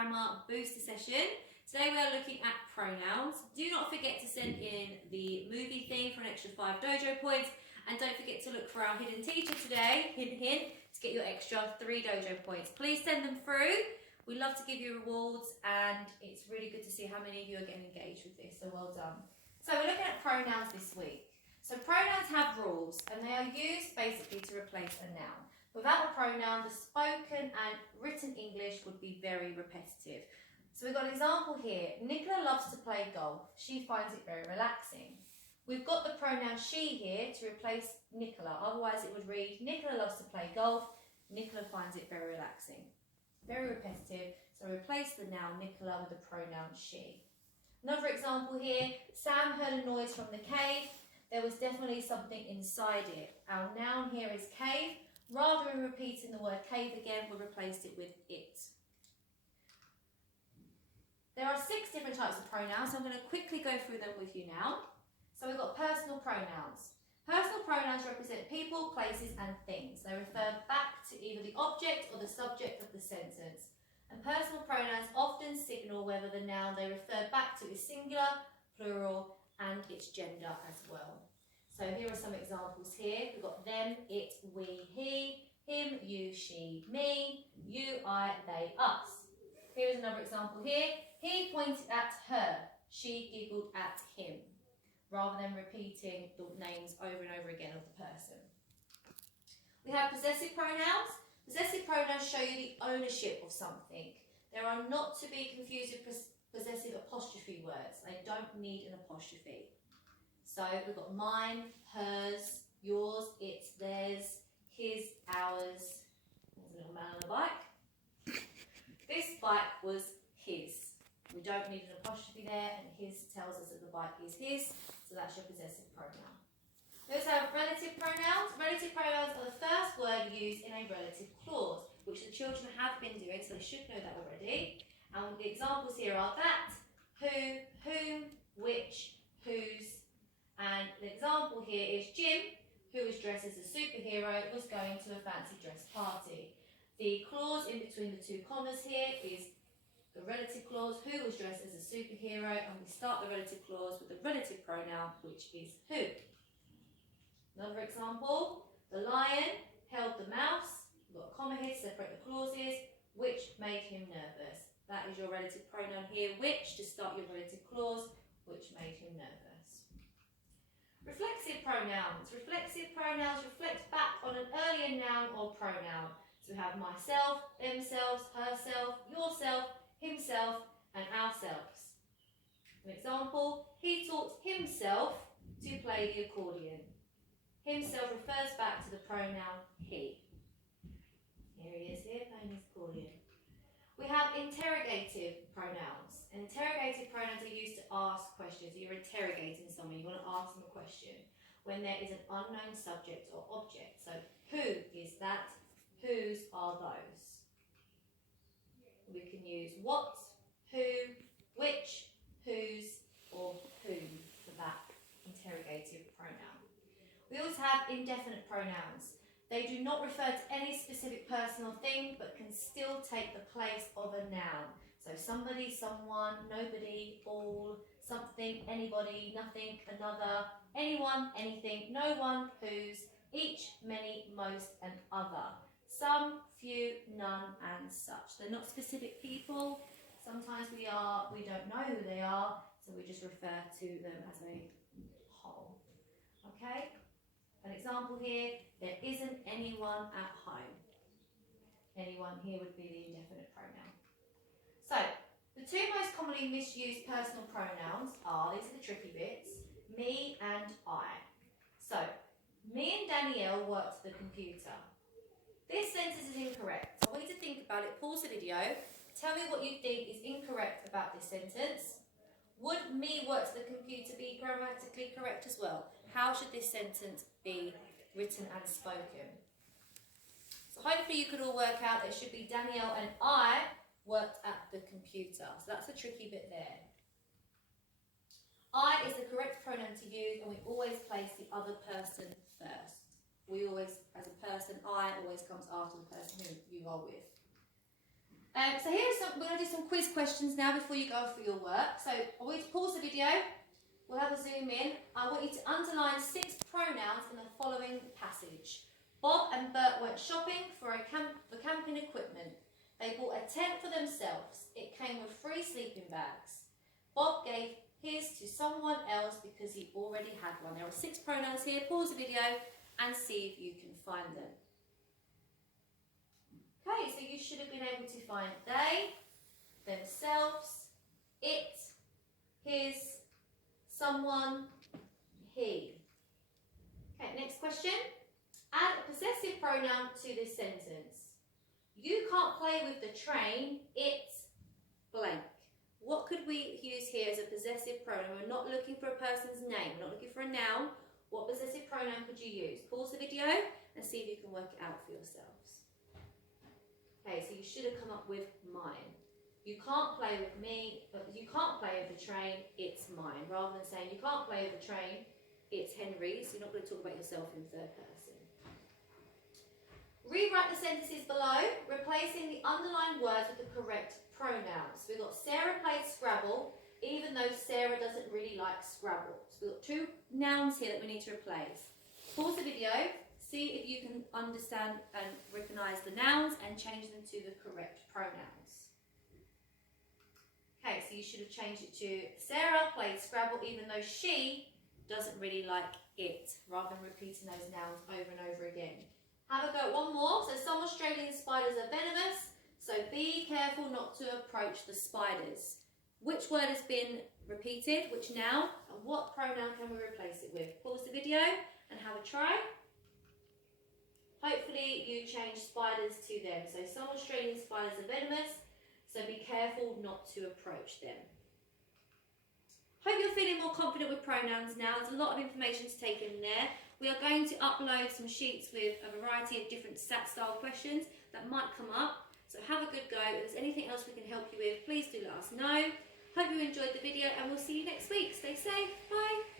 grammar booster session. Today we are looking at pronouns. Do not forget to send in the movie theme for an extra 5 dojo points, and don't forget to look for our hidden teacher today, hint hint, to get your extra 3 dojo points. Please send them through. We love to give you rewards, and it's really good to see how many of you are getting engaged with this, so well done. So we're looking at pronouns this week. So pronouns have rules, and they are used basically to replace a noun. Without a pronoun, the spoken and written English would be very repetitive. So we've got an example here. Nicola loves to play golf. She finds it very relaxing. We've got the pronoun she here to replace Nicola. Otherwise it would read, Nicola loves to play golf. Nicola finds it very relaxing. Very repetitive. So replace the noun Nicola with the pronoun she. Another example here. Sam heard a noise from the cave. There was definitely something inside it. Our noun here is cave. Rather than repeating the word cave again, we replaced it with it. There are 6 different types of pronouns, so I'm going to quickly go through them with you now. So we've got personal pronouns. Personal pronouns represent people, places and things. They refer back to either the object or the subject of the sentence. And personal pronouns often signal whether the noun they refer back to is singular, plural and its gender as well. So here are some examples here. We've got them, it, we, he, him, you, she, me, you, I, they, us. Here's another example here. He pointed at her. She giggled at him. Rather than repeating the names over and over again of the person. We have possessive pronouns. Possessive pronouns show you the ownership of something. They are not to be confused with possessive apostrophe words. They don't need an apostrophe. So we've got mine, hers, yours, its, theirs, his, ours. There's a little man on a bike. This bike was his. We don't need an apostrophe there, and his tells us that the bike is his, so that's your possessive pronoun. We also have relative pronouns. Relative pronouns are the first word used in a relative clause, which the children have been doing, so they should know that already. And the examples here are that, who, whom, which, whose. And the example here is Jim, who was dressed as a superhero, was going to a fancy dress party. The clause in between the 2 commas here is the relative clause, who was dressed as a superhero, and we start the relative clause with the relative pronoun, which is who. Another example, the lion held the mouse. We've got a comma here to separate the clauses, which made him nervous. That is your relative pronoun here, which, to start your relative clause, which made him nervous. Reflexive pronouns. Reflexive pronouns reflect back on an earlier noun or pronoun. So we have myself, themselves, herself, yourself, himself, and ourselves. An example, he taught himself to play the accordion. Himself refers back to the pronoun he. Here he is here playing his accordion. We have interrogative pronouns. And interrogative pronouns are used to ask questions. You're interrogating someone, you want to ask them a question when there is an unknown subject or object. So who is that? Whose are those? We can use what, who, which, whose, or whom for that interrogative pronoun. We also have indefinite pronouns. They do not refer to any specific person or thing, but can still take the place of a noun. So somebody, someone, nobody, all, something, anybody, nothing, another, anyone, anything, no one, whose, each, many, most, and other. Some, few, none, and such. They're not specific people. Sometimes we don't know who they are, so we just refer to them as a whole. Okay? An example here, there isn't anyone at home. Anyone here would be the indefinite pronoun. So, the 2 most commonly misused personal pronouns are, these are the tricky bits, me and I. So, me and Danielle worked the computer. This sentence is incorrect. I want you to think about it, pause the video, tell me what you think is incorrect about this sentence. Would me work the computer be grammatically correct as well? How should this sentence be written and spoken? So hopefully you could all work out that it should be Danielle and I worked at the computer. So that's the tricky bit there. I is the correct pronoun to use, and we always place the other person first. We always, as a person, I always comes after the person who you are with. So we're going to do some quiz questions now before you go through your work. So I want you to pause the video. We'll have a zoom in. I want you to underline 6 pronouns in the following passage. Bob and Bert went shopping for camping equipment. They bought a tent for themselves. It came with 3 sleeping bags. Bob gave his to someone else because he already had one. There are 6 pronouns here. Pause the video and see if you can find them. Okay, so you should have been able to find they, themselves, it, his, someone, he. Okay, next question. Add a possessive pronoun to this sentence. You can't play with the train, it's blank. What could we use here as a possessive pronoun? We're not looking for a person's name, we're not looking for a noun. What possessive pronoun could you use? Pause the video and see if you can work it out for yourselves. Okay, so you should have come up with mine. You can't play with me, you can't play with the train, it's mine. Rather than saying you can't play with the train, it's Henry's. You're not going to talk about yourself in third person. Rewrite the sentences below, replacing the underlined words with the correct pronouns. We've got Sarah played Scrabble, even though Sarah doesn't really like Scrabble. So we've got 2 nouns here that we need to replace. Pause the video. See if you can understand and recognise the nouns and change them to the correct pronouns. Okay, so you should have changed it to Sarah played Scrabble even though she doesn't really like it, rather than repeating those nouns over and over again. Have a go at one more. So some Australian spiders are venomous, so be careful not to approach the spiders. Which word has been repeated, which noun, and what pronoun can we replace it with? Pause the video and have a try. Hopefully you change spiders to them. So some Australian spiders are venomous, so be careful not to approach them. Hope you're feeling more confident with pronouns now. There's a lot of information to take in there. We are going to upload some sheets with a variety of different SAT style questions that might come up. So have a good go. If there's anything else we can help you with, please do let us know. Hope you enjoyed the video and we'll see you next week. Stay safe. Bye.